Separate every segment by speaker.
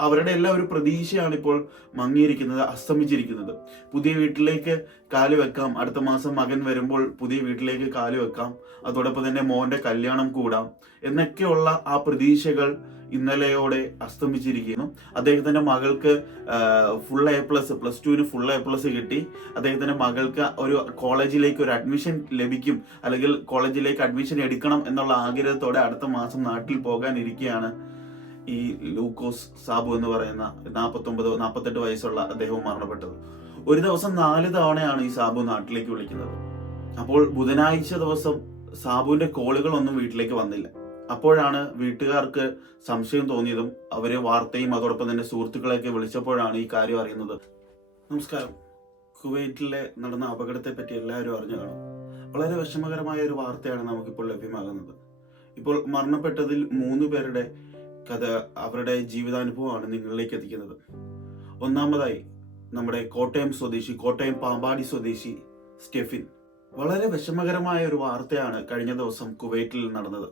Speaker 1: അവരുടെ എല്ലാ ഒരു പ്രതീക്ഷയാണ് ഇപ്പോൾ മങ്ങിയിരിക്കുന്നത് അസ്തമിച്ചിരിക്കുന്നത്. പുതിയ വീട്ടിലേക്ക് കാൽ വെക്കാം. അടുത്ത മാസം മകൻ വരുമ്പോൾ പുതിയ വീട്ടിലേക്ക് കാൽ വെക്കാം. അതോടൊപ്പം തന്നെ മോന്റെ കല്യാണം കൂടാം. എന്നൊക്കെയുള്ള ആ പ്രതീക്ഷകൾ ഇന്നലെയോടെ അസ്തമിച്ചിരിക്കുന്നു. അദ്ദേഹത്തിന്റെ മകൾക്ക് ഫുൾ എ പ്ലസ് പ്ലസ് ടുവിന് ഫുൾ എ പ്ലസ് കിട്ടി. അദ്ദേഹത്തിന്റെ മകൾക്ക് ഒരു കോളേജിലേക്ക് ഒരു അഡ്മിഷൻ ലഭിക്കും. അല്ലെങ്കിൽ കോളേജിലേക്ക് അഡ്മിഷൻ എടുക്കണം എന്നുള്ള ആഗ്രഹത്തോടെ അടുത്ത മാസം നാട്ടിൽ പോകാൻ ഇരിക്കുകയാണ് ഈ ലൂക്കോസ് സാബു എന്ന് പറയുന്ന നാൽപ്പത്തൊമ്പത് നാൽപ്പത്തെട്ട് വയസ്സുള്ള അദ്ദേഹവും മരണപ്പെട്ടത്. ഒരു ദിവസം നാല് തവണയാണ് ഈ സാബു നാട്ടിലേക്ക് വിളിക്കുന്നത്. അപ്പോൾ ബുധനാഴ്ച ദിവസം സാബുവിന്റെ കോളുകളൊന്നും വീട്ടിലേക്ക് വന്നില്ല. അപ്പോഴാണ് വീട്ടുകാർക്ക് സംശയം തോന്നിയതും അവരെ വാർത്തയും അതോടൊപ്പം തന്നെ സുഹൃത്തുക്കളെയൊക്കെ വിളിച്ചപ്പോഴാണ് ഈ കാര്യം അറിയുന്നത്. നമസ്കാരം. കുവൈറ്റിലെ നടന്ന അപകടത്തെ പറ്റി എല്ലാവരും അറിഞ്ഞു കാണും. വളരെ വിഷമകരമായ ഒരു വാർത്തയാണ് നമുക്കിപ്പോൾ ലഭ്യമാകുന്നത്. ഇപ്പോൾ മരണപ്പെട്ടതിൽ മൂന്ന് പേരുടെ കഥ അവരുടെ ജീവിതാനുഭവമാണ് നിങ്ങളിലേക്ക് എത്തിക്കുന്നത്. ഒന്നാമതായി നമ്മുടെ കോട്ടയം സ്വദേശി കോട്ടയം പാമ്പാടി സ്വദേശി സ്റ്റെഫിൻ. വളരെ വിഷമകരമായ ഒരു വാർത്തയാണ് കഴിഞ്ഞ ദിവസം കുവൈറ്റിൽ നടന്നത്.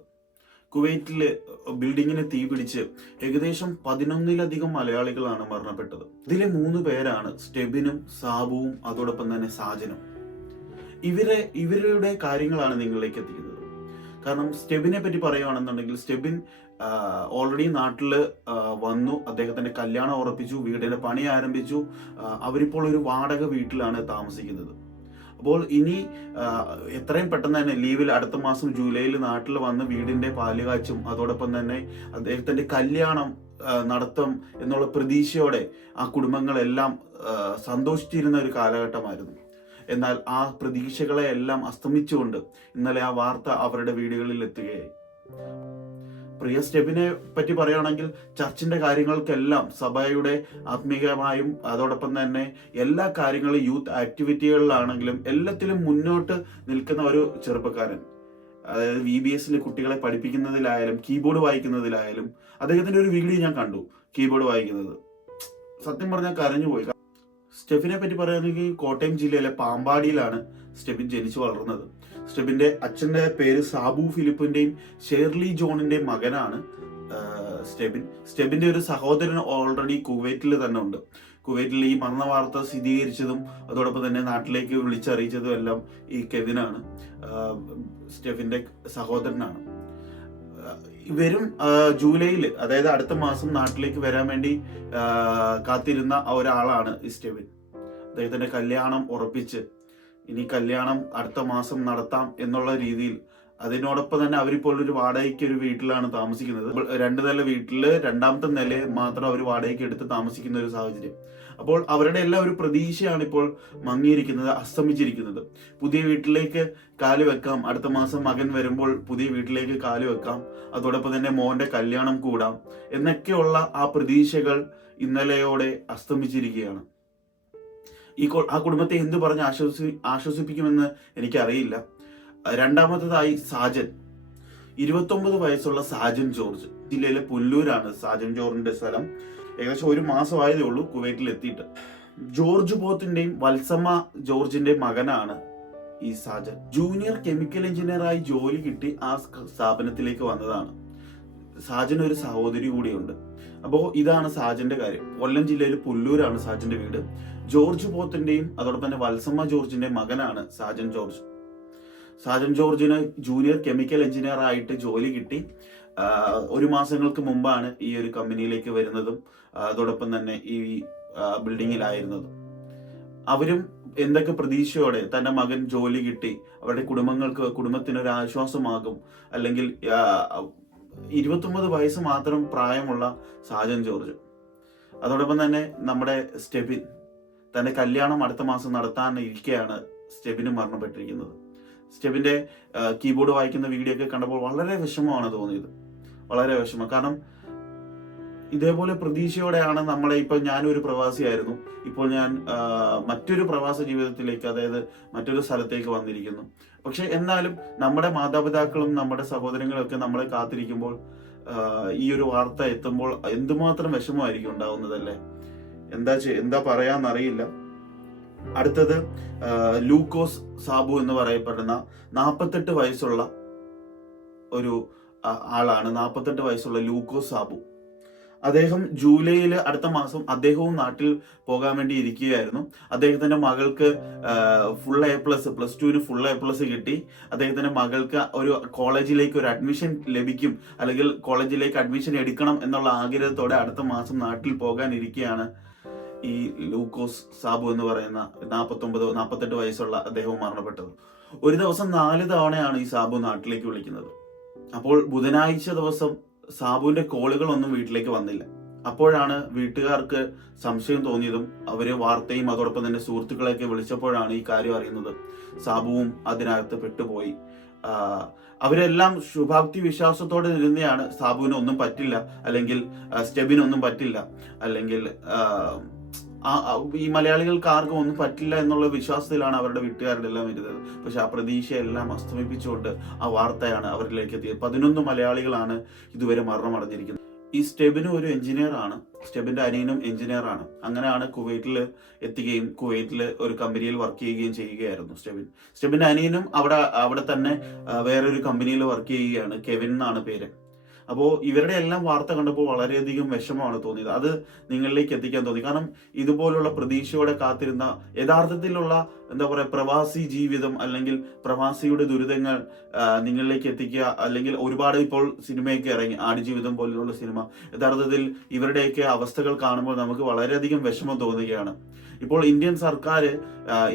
Speaker 1: കുവൈറ്റിൽ ബിൽഡിങ്ങിന് തീ പിടിച്ച് ഏകദേശം പതിനൊന്നിലധികം മലയാളികളാണ് മരണപ്പെട്ടത്. ഇതിലെ മൂന്ന് പേരാണ് സ്റ്റെബിനും സാബുവും അതോടൊപ്പം തന്നെ സാജനും. ഇവരെ ഇവരുടെ കാര്യങ്ങളാണ് നിങ്ങളിലേക്ക് എത്തിക്കുന്നത്. കാരണം സ്റ്റെബിനെ പറ്റി പറയുകയാണെന്നുണ്ടെങ്കിൽ സ്റ്റെബിൻ ഓൾറെഡി നാട്ടിൽ വന്നു. അദ്ദേഹത്തിന്റെ കല്യാണം ഉറപ്പിച്ചു വീടിന്റെ പണി ആരംഭിച്ചു. അവരിപ്പോൾ ഒരു വാടക വീട്ടിലാണ് താമസിക്കുന്നത്. അപ്പോൾ ഇനി എത്രയും പെട്ടെന്ന് തന്നെ ലീവിൽ അടുത്ത മാസം ജൂലൈയിൽ നാട്ടിൽ വന്ന് വീടിന്റെ പാലുകാച്ചും അതോടൊപ്പം തന്നെ അദ്ദേഹത്തിന്റെ കല്യാണം നടത്തും എന്നുള്ള പ്രതീക്ഷയോടെ ആ കുടുംബങ്ങളെല്ലാം സന്തോഷിച്ചിരുന്ന ഒരു കാലഘട്ടമായിരുന്നു. എന്നാൽ ആ പ്രതീക്ഷകളെ എല്ലാം അസ്തമിച്ചുകൊണ്ട് ഇന്നലെ ആ വാർത്ത അവരുടെ വീടുകളിൽ എത്തുകയായി. പ്രിയ സ്റ്റെബിനെ പറ്റി പറയുകയാണെങ്കിൽ ചർച്ചിന്റെ കാര്യങ്ങൾക്കെല്ലാം സഭയുടെ ആത്മീയമായും അതോടൊപ്പം തന്നെ എല്ലാ കാര്യങ്ങളും യൂത്ത് ആക്ടിവിറ്റികളിലാണെങ്കിലും എല്ലാത്തിലും മുന്നോട്ട് നിൽക്കുന്ന ഒരു ചെറുപ്പക്കാരൻ. അതായത് വി ബി എസിൽ കുട്ടികളെ പഠിപ്പിക്കുന്നതിലായാലും കീബോർഡ് വായിക്കുന്നതിലായാലും അദ്ദേഹത്തിന്റെ ഒരു വീഡിയോ ഞാൻ കണ്ടു കീബോർഡ് വായിക്കുന്നത്. സത്യം പറഞ്ഞാൽ കരഞ്ഞുപോയി. സ്റ്റെഫിനെ പറ്റി പറയുകയാണെങ്കിൽ കോട്ടയം ജില്ലയിലെ പാമ്പാടിയിലാണ് സ്റ്റെഫിൻ ജനിച്ചു വളർന്നത്. സ്റ്റെഫിന്റെ അച്ഛന്റെ പേര് സാബു ഫിലിപ്പിന്റെയും ഷേർലി ജോണിന്റെയും മകനാണ് സ്റ്റെബിൻ. സ്റ്റെബിന്റെ ഒരു സഹോദരൻ ഓൾറെഡി കുവൈറ്റിൽ തന്നെ ഉണ്ട്. കുവൈറ്റിൽ ഈ മരണ വാർത്ത സ്ഥിരീകരിച്ചതും അതോടൊപ്പം തന്നെ നാട്ടിലേക്ക് വിളിച്ചറിയിച്ചതും എല്ലാം ഈ കെവിനാണ്. സ്റ്റെബിന്റെ സഹോദരനാണ്. ഇവരും വരും ജൂലൈയിൽ അതായത് അടുത്ത മാസം നാട്ടിലേക്ക് വരാൻ വേണ്ടി കാത്തിരുന്ന ഒരാളാണ് ഈ സ്റ്റെവിൻ അദ്ദേഹത്തിന്റെ കല്യാണം ഉറപ്പിച്ച് ഇനി കല്യാണം അടുത്ത മാസം നടത്താം എന്നുള്ള രീതിയിൽ. അതിനോടൊപ്പം തന്നെ അവരിപ്പോൾ ഒരു വാടകയ്ക്ക് ഒരു വീട്ടിലാണ് താമസിക്കുന്നത്. രണ്ട് നില വീട്ടിൽ രണ്ടാമത്തെ നില മാത്രം അവർ വാടകയ്ക്ക് എടുത്ത് താമസിക്കുന്ന ഒരു സാഹചര്യം. അപ്പോൾ അവരുടെ എല്ലാ ഒരു പ്രതീക്ഷയാണ് ഇപ്പോൾ മങ്ങിയിരിക്കുന്നത് അസ്തമിച്ചിരിക്കുന്നത്. പുതിയ വീട്ടിലേക്ക് കാൽ വെക്കാം. അടുത്ത മാസം മകൻ വരുമ്പോൾ പുതിയ വീട്ടിലേക്ക് കാൽ വെക്കാം. അതോടൊപ്പം തന്നെ മോന്റെ കല്യാണം കൂടാം. എന്നൊക്കെയുള്ള ആ പ്രതീക്ഷകൾ ഇന്നലെയോടെ അസ്തമിച്ചിരിക്കുകയാണ്. ഈ ആ കുടുംബത്തെ എന്ത് പറഞ്ഞ് ആശ്വസി ആശ്വസിപ്പിക്കുമെന്ന് എനിക്കറിയില്ല. രണ്ടാമത്തതായി സാജൻ. ഇരുപത്തൊമ്പത് വയസ്സുള്ള സാജൻ ജോർജ്. ജില്ലയിലെ പുല്ലൂരാണ് സാജൻ ജോർജിന്റെ സ്ഥലം. ഏകദേശം ഒരു മാസമായതേ ഉള്ളൂ കുവൈറ്റിൽ എത്തിയിട്ട് ജോർജ് പോത്തിന്റെയും വത്സമ്മ ജോർജിന്റെ മകനാണ് ഈ സാജൻ. ജൂനിയർ കെമിക്കൽ എഞ്ചിനീയറായി ജോലി കിട്ടി ആ സ്ഥാപനത്തിലേക്ക് വന്നതാണ്. സാജൻ ഒരു സഹോദരി കൂടിയുണ്ട്. അപ്പോൾ ഇതാണ് സാജന്റെ കാര്യം. കൊല്ലം ജില്ലയിൽ പുല്ലൂരാണ് സാജന്റെ വീട്. ജോർജ് പോത്തിന്റെയും അതോടൊപ്പം തന്നെ വത്സമ്മ ജോർജിന്റെ മകനാണ് സാജൻ ജോർജ്. സാജൻ ജോർജിന് ജൂനിയർ കെമിക്കൽ എഞ്ചിനീയർ ആയിട്ട് ജോലി കിട്ടി. ഒരു മാസങ്ങൾക്ക് മുമ്പാണ് ഈ ഒരു കമ്പനിയിലേക്ക് വരുന്നതും അതോടൊപ്പം തന്നെ ഈ ബിൽഡിങ്ങിലായിരുന്നതും. അവരും എന്തൊക്കെ പ്രതീക്ഷയോടെ തന്റെ മകൻ ജോലി കിട്ടി അവരുടെ കുടുംബങ്ങൾക്ക് കുടുംബത്തിന് ഒരു ആശ്വാസമാകും അല്ലെങ്കിൽ ഇരുപത്തൊമ്പത് വയസ്സ് മാത്രം പ്രായമുള്ള സാജൻ ജോർജ്. അതോടൊപ്പം തന്നെ നമ്മുടെ സ്റ്റെബിൻ തന്റെ കല്യാണം അടുത്ത മാസം നടത്താൻ ഇരിക്കെയാണ് സ്റ്റെബിന് മരണപ്പെട്ടിരിക്കുന്നത്. സ്റ്റെബിന്റെ കീബോർഡ് വായിക്കുന്ന വീഡിയോ ഒക്കെ കണ്ടപ്പോൾ വളരെ വിഷമമാണ് തോന്നിയത്. വളരെ വിഷമം. കാരണം ഇതേപോലെ പ്രതീക്ഷയോടെയാണ് നമ്മളെ ഇപ്പൊ ഞാനൊരു പ്രവാസിയായിരുന്നു. ഇപ്പോൾ ഞാൻ മറ്റൊരു പ്രവാസ ജീവിതത്തിലേക്ക് അതായത് മറ്റൊരു സ്ഥലത്തേക്ക് വന്നിരിക്കുന്നു. പക്ഷെ എന്നാലും നമ്മുടെ മാതാപിതാക്കളും നമ്മുടെ സഹോദരങ്ങളും ഒക്കെ നമ്മളെ കാത്തിരിക്കുമ്പോൾ ഈ ഒരു വാർത്ത എത്തുമ്പോൾ എന്തുമാത്രം വിഷമമായിരിക്കും ഉണ്ടാവുന്നതല്ലേ? എന്താ എന്താ പറയാന്നറിയില്ല. അടുത്തത് ലൂക്കോസ് സാബു എന്ന് പറയപ്പെടുന്ന നാൽപ്പത്തെട്ട് വയസ്സുള്ള ഒരു ആളാണ്. നാൽപ്പത്തെട്ട് വയസ്സുള്ള ലൂക്കോസ് സാബു. അദ്ദേഹം ജൂലൈയിൽ അടുത്ത മാസം അദ്ദേഹവും നാട്ടിൽ പോകാൻ വേണ്ടി ഇരിക്കുകയായിരുന്നു. അദ്ദേഹത്തിന്റെ മകൾക്ക് ഫുൾ എ പ്ലസ് പ്ലസ് ടുവിന് ഫുൾ എ പ്ലസ് കിട്ടി. അദ്ദേഹത്തിന്റെ മകൾക്ക് ഒരു കോളേജിലേക്ക് ഒരു അഡ്മിഷൻ ലഭിക്കും. അല്ലെങ്കിൽ കോളേജിലേക്ക് അഡ്മിഷൻ എടുക്കണം എന്നുള്ള ആഗ്രഹത്തോടെ അടുത്ത മാസം നാട്ടിൽ പോകാൻ ഇരിക്കുകയാണ് ഈ ലൂക്കോസ് സാബു എന്ന് പറയുന്ന നാൽപ്പത്തൊമ്പത് നാൽപ്പത്തെട്ട് വയസ്സുള്ള അദ്ദേഹവും മരണപ്പെട്ടത്. ഒരു ദിവസം നാല് തവണയാണ് ഈ സാബു നാട്ടിലേക്ക് വിളിക്കുന്നത്. അപ്പോൾ ബുധനാഴ്ച ദിവസം സാബുവിന്റെ കോളുകളൊന്നും വീട്ടിലേക്ക് വന്നില്ല. അപ്പോഴാണ് വീട്ടുകാർക്ക് സംശയം തോന്നിയതും അവർ വാർത്തയും അതോടൊപ്പം തന്നെ സുഹൃത്തുക്കളെയൊക്കെ വിളിച്ചപ്പോഴാണ് ഈ കാര്യം അറിയുന്നത്. സാബുവും അതിനകത്ത് പെട്ടുപോയി. അവരെല്ലാം ശുഭാപ്തി വിശ്വാസത്തോടെ ഇരുന്നെയാണ് സാബുവിനൊന്നും പറ്റില്ല. അല്ലെങ്കിൽ സ്റ്റെബിനൊന്നും പറ്റില്ല. അല്ലെങ്കിൽ ഈ മലയാളികൾക്ക് ആർക്കും ഒന്നും പറ്റില്ല എന്നുള്ള വിശ്വാസത്തിലാണ് അവരുടെ വീട്ടുകാരുടെ എല്ലാം ഇരുന്നത്. പക്ഷെ ആ പ്രതീക്ഷയെല്ലാം അസ്തമിപ്പിച്ചുകൊണ്ട് ആ വാർത്തയാണ് അവരിലേക്ക് എത്തിയത്. പതിനൊന്ന് മലയാളികളാണ് ഇതുവരെ മരണമടഞ്ഞിരിക്കുന്നത്. ഈ സ്റ്റെബിനും ഒരു എഞ്ചിനീയർ ആണ്. സ്റ്റെബിന്റെ അനിയനും എഞ്ചിനീയർ ആണ്. അങ്ങനെയാണ് കുവൈറ്റിൽ എത്തുകയും കുവൈറ്റിൽ ഒരു കമ്പനിയിൽ വർക്ക് ചെയ്യുകയും ചെയ്യുകയായിരുന്നു സ്റ്റെബിൻ. സ്റ്റെബിന്റെ അനിയനും അവിടെ അവിടെ തന്നെ വേറൊരു കമ്പനിയിൽ വർക്ക് ചെയ്യുകയാണ്. കെവിൻ എന്നാണ് പേര്. അപ്പോൾ ഇവരുടെ എല്ലാം വാർത്ത കണ്ടപ്പോൾ വളരെയധികം വിഷമമാണ് തോന്നിയത്. അത് നിങ്ങളിലേക്ക് എത്തിക്കാൻ തോന്നി. കാരണം ഇതുപോലുള്ള പ്രതീക്ഷയോടെ കാത്തിരുന്ന യഥാർത്ഥത്തിലുള്ള എന്താ പറയുക പ്രവാസി ജീവിതം അല്ലെങ്കിൽ പ്രവാസിയുടെ ദുരിതങ്ങൾ നിങ്ങളിലേക്ക് എത്തിക്കുക അല്ലെങ്കിൽ ഒരുപാട് ഇപ്പോൾ സിനിമയൊക്കെ ഇറങ്ങി ആടുജീവിതം പോലെയുള്ള സിനിമ യഥാർത്ഥത്തിൽ ഇവരുടെയൊക്കെ അവസ്ഥകൾ കാണുമ്പോൾ നമുക്ക് വളരെയധികം വിഷമം തോന്നുകയാണ്. ഇപ്പോൾ ഇന്ത്യൻ സർക്കാർ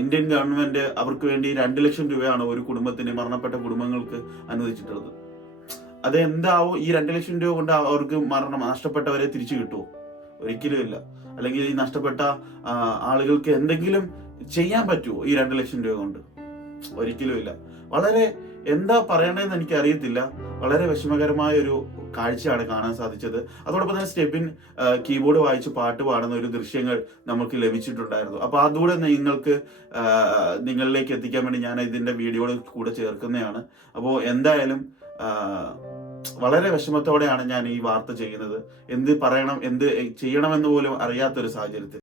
Speaker 1: ഇന്ത്യൻ ഗവൺമെന്റ് അവർക്ക് വേണ്ടി രണ്ട് ലക്ഷം രൂപയാണ് ഒരു കുടുംബത്തിന് മരണപ്പെട്ട കുടുംബങ്ങൾക്ക് അനുവദിച്ചിട്ടുള്ളത്. അത് എന്താവും ഈ രണ്ട് ലക്ഷം രൂപ കൊണ്ട് അവർക്ക് മരണം നഷ്ടപ്പെട്ടവരെ തിരിച്ചു കിട്ടുമോ ഒരിക്കലും ഇല്ല. അല്ലെങ്കിൽ ഈ നഷ്ടപ്പെട്ട ആളുകൾക്ക് എന്തെങ്കിലും ചെയ്യാൻ പറ്റുമോ ഈ രണ്ട് ലക്ഷം രൂപ കൊണ്ട്? ഒരിക്കലും ഇല്ല. വളരെ എന്താ പറയണതെന്ന് എനിക്ക് അറിയത്തില്ല വളരെ വിഷമകരമായ ഒരു കാഴ്ചയാണ് കാണാൻ സാധിച്ചത്. അതോടൊപ്പം തന്നെ സ്റ്റെപ്പിൻ കീബോർഡ് വായിച്ച് പാട്ട് പാടുന്ന ഒരു ദൃശ്യങ്ങൾ നമുക്ക് ലഭിച്ചിട്ടുണ്ടായിരുന്നു. അപ്പൊ അതുകൂടെ നിങ്ങൾക്ക് നിങ്ങളിലേക്ക് എത്തിക്കാൻ വേണ്ടി ഞാൻ ഇതിന്റെ വീഡിയോയിൽ കൂടെ ചേർക്കുന്നതാണ്. അപ്പോൾ എന്തായാലും വളരെ വിഷമത്തോടെയാണ് ഞാൻ ഈ വാർത്ത ചെയ്യുന്നത്. എന്ത് പറയണം എന്ത് ചെയ്യണമെന്ന് പോലും അറിയാത്തൊരു സാഹചര്യത്തിൽ.